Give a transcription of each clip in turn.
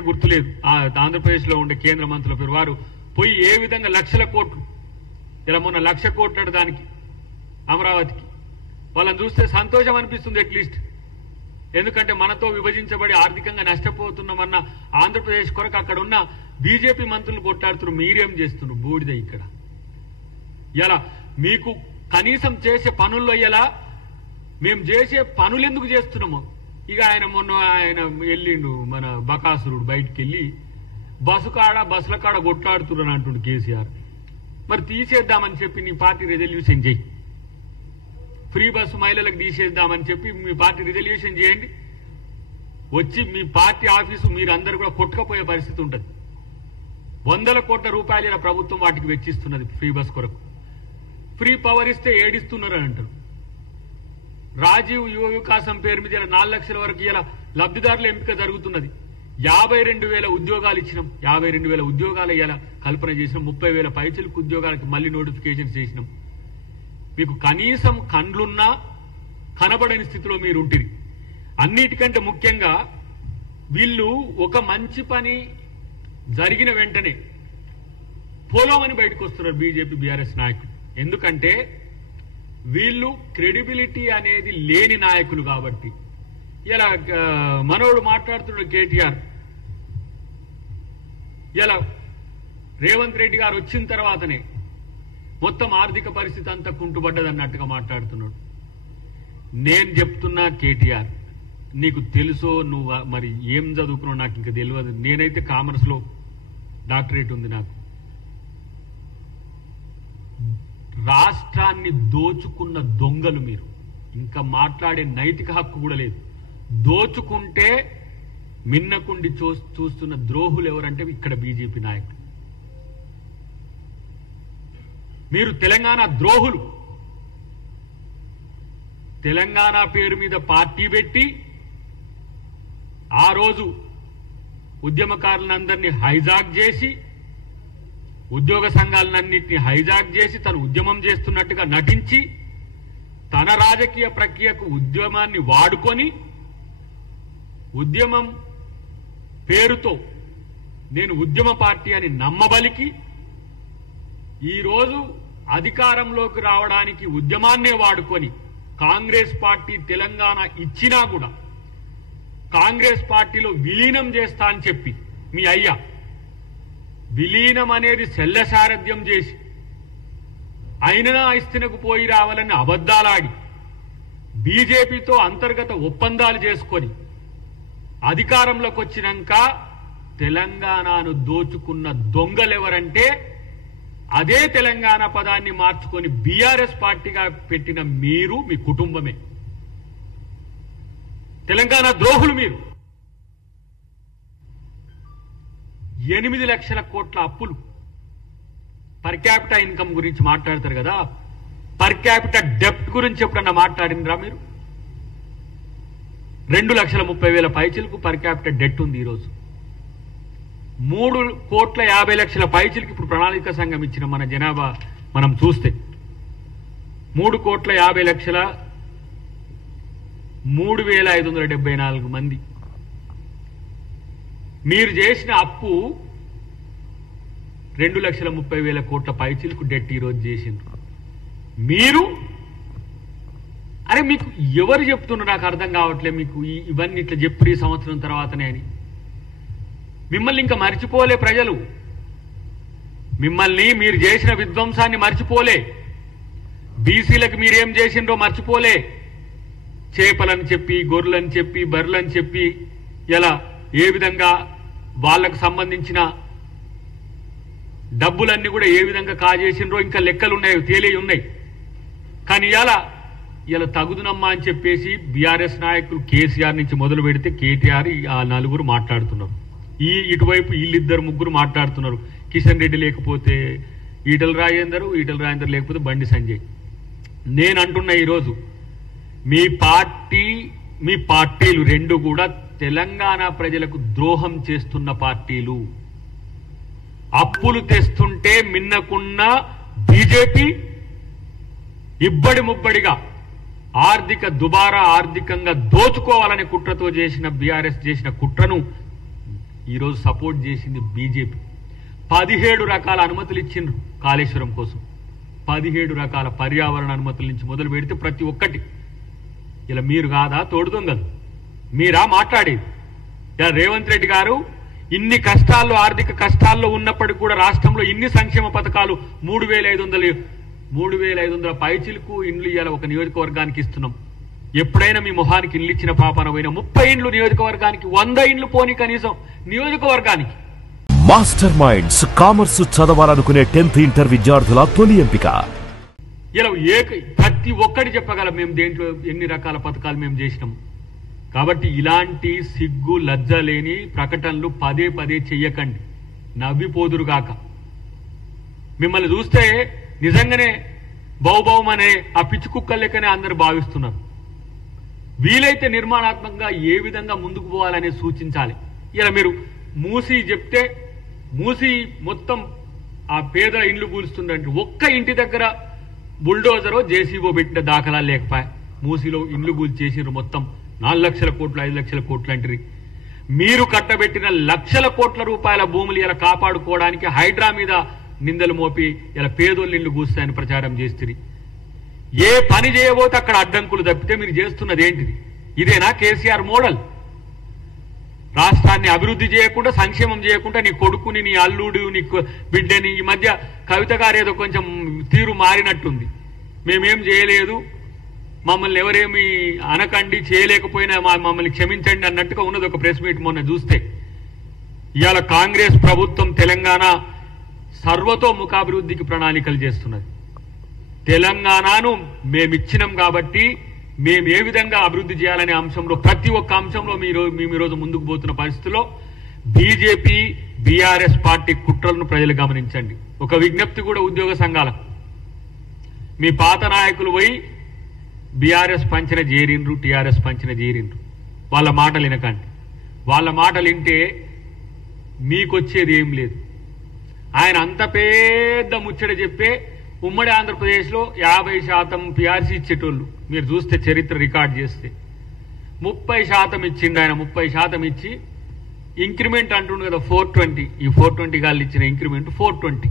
పేరే గుర్తులేదు, ఆంధ్రప్రదేశ్లో ఉండే కేంద్ర మంత్రుల పేరు, వారు పోయి ఏ విధంగా లక్షల కోట్లు, ఇలా మొన్న 1,00,000 కోట్లు దానికి అమరావతికి, వాళ్ళని చూస్తే సంతోషం అనిపిస్తుంది అట్లీస్ట్. ఎందుకంటే మనతో విభజించబడి ఆర్థికంగా నష్టపోతున్నామన్న ఆంధ్రప్రదేశ్ కొరకు అక్కడ ఉన్న బీజేపీ మంత్రులు కొట్లాడుతున్నారు. మీరేం చేస్తున్నారు? బూడిద ఇక్కడ. ఇలా మీకు కనీసం చేసే పనుల్లో ఇలా మేము చేసే పనులు ఎందుకు చేస్తున్నాము? ఇక ఆయన వెళ్ళిండు మన బకాసురుడు, బయటికి వెళ్ళి బస్సుల కాడ కొట్లాడుతున్నారు అంటుండు కేసీఆర్. మరి తీసేద్దామని చెప్పి నీ పార్టీ రెజల్యూషన్ చేయి, ఫ్రీ బస్సు మహిళలకు తీసేద్దామని చెప్పి మీ పార్టీ రిజల్యూషన్ చేయండి. వచ్చి మీ పార్టీ ఆఫీసు మీరందరూ కూడా కొట్టుకపోయే పరిస్థితి ఉంటుంది. 100 కోట్ల రూపాయల ప్రభుత్వం వాటికి వెచ్చిస్తున్నది ఫ్రీ బస్ కొరకు. ఫ్రీ పవర్ ఇస్తే ఏడిస్తున్నారు అని అంటారు. రాజీవ్ యువ వికాసం పేరు మీద 4 లక్షల వరకు ఇలా లబ్ధిదారుల ఎంపిక జరుగుతున్నది. 52,000 ఉద్యోగాలు ఇచ్చినాం. 52,000 ఉద్యోగాలు ఇలా కల్పన చేసినాం. 30,000 పైచలకు ఉద్యోగాలకి మళ్ళీ నోటిఫికేషన్ చేసినాం. మీకు కనీసం కండ్లున్నా కనబడని స్థితిలో మీరు ఉంటుంది. అన్నిటికంటే ముఖ్యంగా వీళ్ళు ఒక మంచి పని జరిగిన వెంటనే పోలోమని బయటకు వస్తున్నారు బీజేపీ బీఆర్ఎస్ నాయకులు. ఎందుకంటే వీళ్ళు క్రెడిబిలిటీ అనేది లేని నాయకులు కాబట్టి. ఇలా మనోడు మాట్లాడుతున్నాడు కేటీఆర్, ఇలా రేవంత్ రెడ్డి గారు వచ్చిన తర్వాతనే మొత్తం ఆర్థిక పరిస్థితి అంతా కుంటుపడ్డదన్నట్టుగా మాట్లాడుతున్నాడు. నేను చెప్తున్నా కేటీఆర్, నీకు తెలుసో నువ్వు మరి ఏం చదువుకున్నావు నాకు ఇంకా తెలియదు. నేనైతే కామర్స్లో డాక్టరేట్ ఉంది నాకు. రాష్ట్రాన్ని దోచుకున్న దొంగలు మీరు. ఇంకా మాట్లాడే నైతిక హక్కు కూడా లేదు. దోచుకుంటే మిన్నకుండి చూస్తున్న ద్రోహులు ఎవరంటే ఇక్కడ బీజేపీ నాయకులు. మీరు తెలంగాణ ద్రోహులు. తెలంగాణ పేరు మీద పార్టీ పెట్టి ఆ రోజు ఉద్యమకారులందరినీ హైజాక్ చేసి, ఉద్యోగ సంఘాలన్నింటినీ హైజాక్ చేసి తను ఉద్యమం చేస్తున్నట్టుగా నటించి తన రాజకీయ ప్రక్రియకు ఉద్యమాన్ని వాడుకొని ఉద్యమం పేరుతో నేను ఉద్యమ పార్టీ అని నమ్మబలికి ఈరోజు అధికారంలోకి రావడానికి ఉద్యమాన్నే వాడుకొని కాంగ్రెస్ పార్టీ తెలంగాణ ఇచ్చినా కూడా కాంగ్రెస్ పార్టీలో విలీనం చేస్తా అని చెప్పి మీ అయ్యా విలీనం అనేది శల్యసారథ్యం చేసి అయినా ఇస్తనకు పోయి రావాలని అబద్దాలాడి బీజేపీతో అంతర్గత ఒప్పందాలు చేసుకొని అధికారంలోకి వచ్చినాక తెలంగాణను దోచుకున్న దొంగలెవరంటే అదే తెలంగాణ పదాన్ని మార్చుకొని బీఆర్ఎస్ పార్టీగా పెట్టిన మీరు, మీ కుటుంబమే తెలంగాణ ద్రోహులు. మీరు 8 లక్షల కోట్ల అప్పులు. పర్ క్యాపిటా ఇన్కమ్ గురించి మాట్లాడతారు కదా, పర్ క్యాపిటా డెప్ట్ గురించి ఎప్పుడన్నా మాట్లాడినరా మీరు? 2,30,000 పైచిలకు పర్ క్యాపిటా డెట్ ఉంది ఈరోజు. 3,50,00,000 పైచిలకు ఇప్పుడు ప్రణాళిక సంఘం ఇచ్చిన మన జనాభా మనం చూస్తే 3,50,00,000 3,574 మంది. మీరు చేసిన అప్పు 2,30,000 కోట్ల పైచిలకు డెట్ ఈరోజు చేసిండ్రు మీరు. అరే మీకు ఎవరు చెప్తున్నారు నాకు అర్థం కావట్లేదు. మీకు ఇవన్నీ ఇట్లా చెప్పు ఈ సంవత్సరం తర్వాతనే అని. మిమ్మల్ని ఇంకా మర్చిపోలే ప్రజలు. మిమ్మల్ని మీరు చేసిన విధ్వంసాన్ని మర్చిపోలే. బీసీలకు మీరేం చేసిండ్రో మర్చిపోలే. చేపలని చెప్పి, గొర్రెలని చెప్పి, బర్రెలని చెప్పి ఎలా ఏ విధంగా వాళ్లకు సంబంధించిన డబ్బులన్నీ కూడా ఏ విధంగా కాజేసిండ్రో ఇంకా లెక్కలు ఉన్నాయి, తేలి ఉన్నాయి. కానీ ఇలా తగుదునమ్మా అని చెప్పేసి బీఆర్ఎస్ నాయకులు కేసీఆర్ నుంచి మొదలు పెడితే కేటీఆర్ ఆ నలుగురు మాట్లాడుతున్నారు. ఇటువైపు వీళ్ళిద్దరు ముగ్గురు మాట్లాడుతున్నారు. కిషన్ రెడ్డి లేకపోతే ఈటల రాజేందర్ లేకపోతే బండి సంజయ్. నేను అంటున్నా ఈరోజు మీ పార్టీలు రెండు కూడా తెలంగాణ ప్రజలకు ద్రోహం చేస్తున్న పార్టీలు. అప్పులు తెస్తుంటే మిన్నకున్న బీజేపీ ఇబ్బడి ముబ్బడిగా ఆర్థికంగా దోచుకోవాలనే కుట్రతో చేసిన బీఆర్ఎస్ చేసిన కుట్రను ఈరోజు సపోర్ట్ చేసింది బీజేపీ. 17 రకాల అనుమతులు ఇచ్చిండ్రు కాళేశ్వరం కోసం. 17 రకాల పర్యావరణ అనుమతుల నుంచి మొదలు పెడితే ప్రతి ఒక్కటి. ఇలా మీరు కాదా తోడు దొంగలు? మీరా మాట్లాడేది? ఇలా రేవంత్ రెడ్డి గారు ఇన్ని కష్టాల్లో, ఆర్థిక కష్టాల్లో ఉన్నప్పటికీ కూడా రాష్ట్రంలో ఇన్ని సంక్షేమ పథకాలు 3,500 పైచిలకు ఇండ్లు ఇవాళ ఒక నియోజకవర్గానికి ఇస్తున్నాం. ఎప్పుడైనా మీ మొహానికి ఇల్లు ఇచ్చిన పాపన పోయినా 30 ఇండ్లు నియోజకవర్గానికి, 100 ఇండ్లు పోని కనీసం నియోజకవర్గానికి. మాస్టర్ మైండ్స్ కామర్స్ చదవాలనుకునే 10th ఇంటర్ విద్యార్థుల తొలి ఎంపిక. ఇలా ప్రతి ఒక్కటి చెప్పగలం మేము దేంట్లో ఎన్ని రకాల పథకాలు మేము చేసినాం. కాబట్టి ఇలాంటి సిగ్గు లజ్జ లేని ప్రకటనలు పదే పదే చెయ్యకండి, నవ్విపోదురుగాక. మిమ్మల్ని చూస్తే నిజంగానే బౌబౌమనే ఆ పిచ్చి కుక్కల లెక్కనే అందరు భావిస్తున్నారు. వీలైతే నిర్మాణాత్మకంగా ఏ విధంగా ముందుకు పోవాలని సూచించాలి. ఇలా మీరు మూసి చెప్తే మూసి మొత్తం ఆ పేదల ఇండ్లు కూలుస్తుందంటే ఒక్క ఇంటి దగ్గర బుల్డోజరో జేసీబో పెట్టిన దాఖలా లేకపోయా. మూసిలో ఇండ్లు కూల్చి చేసినారు మొత్తం 4 లక్షల కోట్లు 5 లక్షల కోట్లు అంటారు. మీరు కట్టబెట్టిన లక్షల కోట్ల రూపాయల భూములు ఇలా కాపాడుకోవడానికి హైడ్రా మీద నిందలు మోపి ఇలా పేదోళ్ళు ఇల్లు కూస్తాయని ప్రచారం చేస్తుంది. ఏ పని చేయబోతే అక్కడ అడ్డంకులు తప్పితే మీరు చేస్తున్నది ఏంటిది? ఇదేనా కేసీఆర్ మోడల్? రాష్ట్రాన్ని అభివృద్ధి చేయకుండా, సంక్షేమం చేయకుండా నీ కొడుకుని, నీ అల్లుడు, నీ బిడ్డని. ఈ మధ్య కవిత గారు ఏదో కొంచెం తీరు మారినట్టుంది. మేమేం చేయలేదు, మమ్మల్ని ఎవరేమి అనకండి, చేయలేకపోయినా మమ్మల్ని క్షమించండి అన్నట్టుగా ఉన్నది ఒక ప్రెస్ మీట్ మొన్న చూస్తే. ఇవాళ కాంగ్రెస్ ప్రభుత్వం తెలంగాణ సర్వతోముఖాభివృద్ధికి ప్రణాళికలు చేస్తున్నది. తెలంగాణను మేమిచ్చినాం కాబట్టి మేము ఏ విధంగా అభివృద్ధి చేయాలనే అంశంలో, ప్రతి ఒక్క అంశంలో మేము ఈరోజు ముందుకు పోతున్న పరిస్థితిలో బీజేపీ బీఆర్ఎస్ పార్టీ కుట్రలను ప్రజలు గమనించండి. ఒక విజ్ఞప్తి కూడా ఉద్యోగ సంఘాలకు, మీ పాత నాయకులు పోయి బీఆర్ఎస్ పంచిన చేరిండ్రు, టీఆర్ఎస్ పంచిన చేరిండ్రు. వాళ్ళ మాటలు వినకండి. వాళ్ళ మాటలు వింటే మీకొచ్చేది ఏం లేదు. ఆయన అంత పెద్ద ముచ్చట చెప్పే ఉమ్మడి ఆంధ్రప్రదేశ్లో 50% పీఆర్సీ ఇచ్చేటోళ్ళు మీరు చూస్తే, చరిత్ర రికార్డ్ చేస్తే 30% ఇచ్చిండు ఆయన. 30% ఇచ్చి ఇంక్రిమెంట్ అంటుండు కదా 420. ఈ 420 గాళ్ళు ఇచ్చిన ఇంక్రిమెంట్ 420.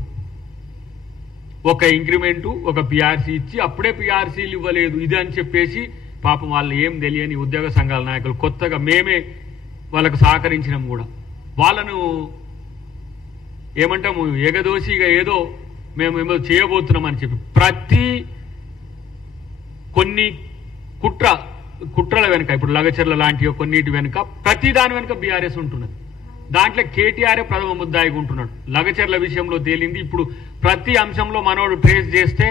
ఒక ఇంక్రిమెంటు, ఒక పీఆర్సీ ఇచ్చి అప్పుడే పీఆర్సీలు ఇవ్వలేదు ఇది అని చెప్పేసి పాపం వాళ్ళు ఏం తెలియని ఉద్యోగ సంఘాల నాయకులు కొత్తగా మేమే వాళ్ళకు సహకరించినాం కూడా. వాళ్ళను ఏమంటాము, ఎగదోసిగా ఏదో మేమేమో చేయబోతున్నామని చెప్పి కొన్ని కుట్రల వెనుక, ఇప్పుడు లగచర్ల లాంటి కొన్నిటి వెనుక, ప్రతి దాని వెనుక బీఆర్ఎస్ ఉంటున్నది. దాంట్లో కేటీఆర్ ప్రథమ ముద్దాయిగా ఉంటున్నాడు. లగచర్ల విషయంలో తేలింది. ఇప్పుడు ప్రతి అంశంలో మనోడు ట్రేస్ చేస్తే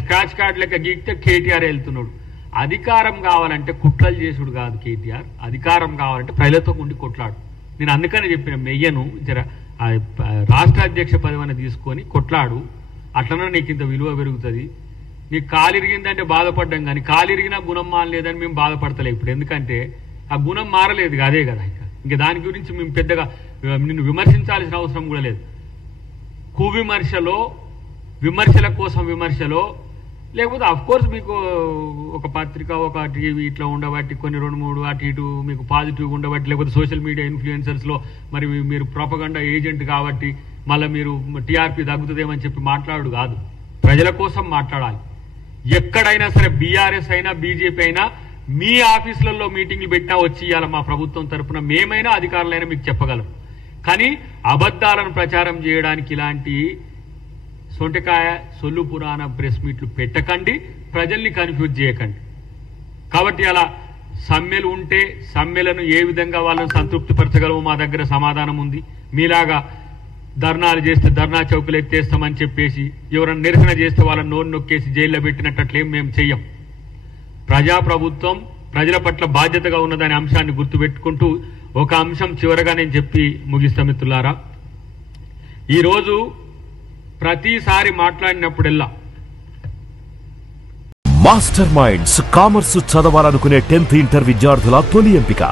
స్క్రాచ్ కార్డ్ లెక్క గీక్తే కేటీఆర్ వెళ్తున్నాడు. అధికారం కావాలంటే కుట్రలు చేసుడు కాదు కేటీఆర్, అధికారం కావాలంటే ప్రజలతో ఉండి కొట్లాడు. నేను అందుకనే చెప్పిన మెయ్యను జర రాష్ట్ర అధ్యక్ష పదవిని తీసుకొని కొట్లాడు, అట్లనే నీకు ఇంత విలువ పెరుగుతుంది. నీకు కాలిరిగిందంటే బాధపడ్డాం, కానీ కాలిరిగినా గుణం మారలేదని మేము బాధపడతలే ఇప్పుడు. ఎందుకంటే ఆ గుణం మారలేదు, అదే కదా. ఇంకా దాని గురించి మేము పెద్దగా నిన్ను విమర్శించాల్సిన అవసరం కూడా లేదు. విమర్శల కోసం విమర్శలో, లేకపోతే అఫ్కోర్స్ మీకు ఒక పత్రిక, ఒక టీవీ ఇట్లా ఉండబట్టి కొన్ని 2-3 అటు ఇటు మీకు పాజిటివ్గా ఉండబట్టి, లేకపోతే సోషల్ మీడియా ఇన్ఫ్లుయెన్సర్స్లో మరి మీరు ప్రొపగండా ఏజెంట్ కాబట్టి మళ్ళీ మీరు టీఆర్పీ తగ్గుతుందేమని చెప్పి మాట్లాడు కాదు. ప్రజల కోసం మాట్లాడాలి. ఎక్కడైనా సరే బీఆర్ఎస్ అయినా బీజేపీ అయినా మీ ఆఫీసులలో మీటింగ్లు పెట్టినా వచ్చి ఇవాళ మా ప్రభుత్వం తరఫున మేమైనా అధికారులైనా మీకు చెప్పగలం. కానీ అబద్ధాలను ప్రచారం చేయడానికి ఇలాంటి సొంటకాయ సొల్లు పురాణ ప్రెస్ మీట్లు పెట్టకండి, ప్రజల్ని కన్ఫ్యూజ్ చేయకండి. కాబట్టి అలా సమ్మెలు ఉంటే సమ్మెలను ఏ విధంగా వాళ్ళని సంతృప్తిపరచగలమో మా దగ్గర సమాధానం ఉంది. మీలాగా ధర్నాలు చేస్తే ధర్నా చౌకులు ఎత్తేస్తామని చెప్పేసి ఎవరైనా నిరసన చేస్తే వాళ్ళని నోరు నొక్కేసి జైల్లో పెట్టినట్లేం మేము చెయ్యం. ప్రజాప్రభుత్వం ప్రజల పట్ల బాధ్యతగా ఉన్నదనే అంశాన్ని గుర్తుపెట్టుకుంటూ ఒక అంశం చివరగా నేను చెప్పి ముగిస్తా మిత్రులారా. ఈరోజు ప్రతిసారి మాట్లాడినప్పుడెల్లా మాస్టర్ మైండ్స్ కామర్స్ చదవాలనుకునే 10th ఇంటర్ విద్యార్థుల తొలి ఎంపిక.